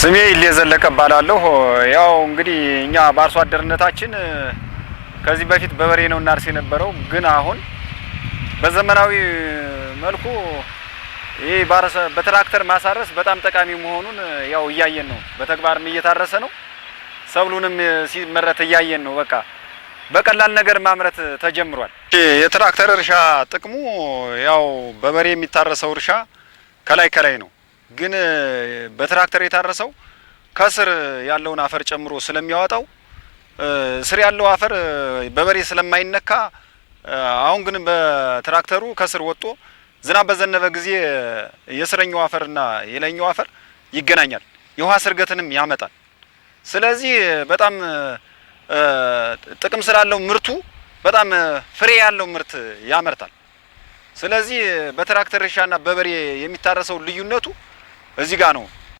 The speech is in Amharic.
ስሜ ይለዘለቀ ባላለሁ። ያው እንግዲህ እኛ በአርሶ አደርነታችን ከዚህ በፊት በበሬ ነው እናርስ የነበረው። ግን አሁን በዘመናዊ መልኩ ይሄ በትራክተር ማሳረስ በጣም ጠቃሚ መሆኑን ያው እያየን ነው። በተግባርም እየታረሰ ነው። ሰብሉንም ሲመረት እያየን ነው። በቃ በቀላል ነገር ማምረት ተጀምሯል። የትራክተር እርሻ ጥቅሙ ያው በበሬ የሚታረሰው እርሻ ከላይ ነው። ግን በትራክተር የታረሰው ከስር ያለውን አፈር ጨምሮ ስለሚያወጣው ስር ያለው አፈር በበሬ ስለማይነካ አሁን ግን በትራክተሩ ከስር ወጥቶ ዝናብ በዘነበ ጊዜ የስረኛው አፈርና የላይኛው አፈር ይገናኛል። የውሃ ስርገትንም ያመጣል። ስለዚህ በጣም ጥቅም ስላለው ምርቱ በጣም ፍሬ ያለው ምርት ያመርታል። ስለዚህ በትራክተር እርሻና በበሬ የሚታረሰው ልዩነቱ እዚህ ጋር ነው።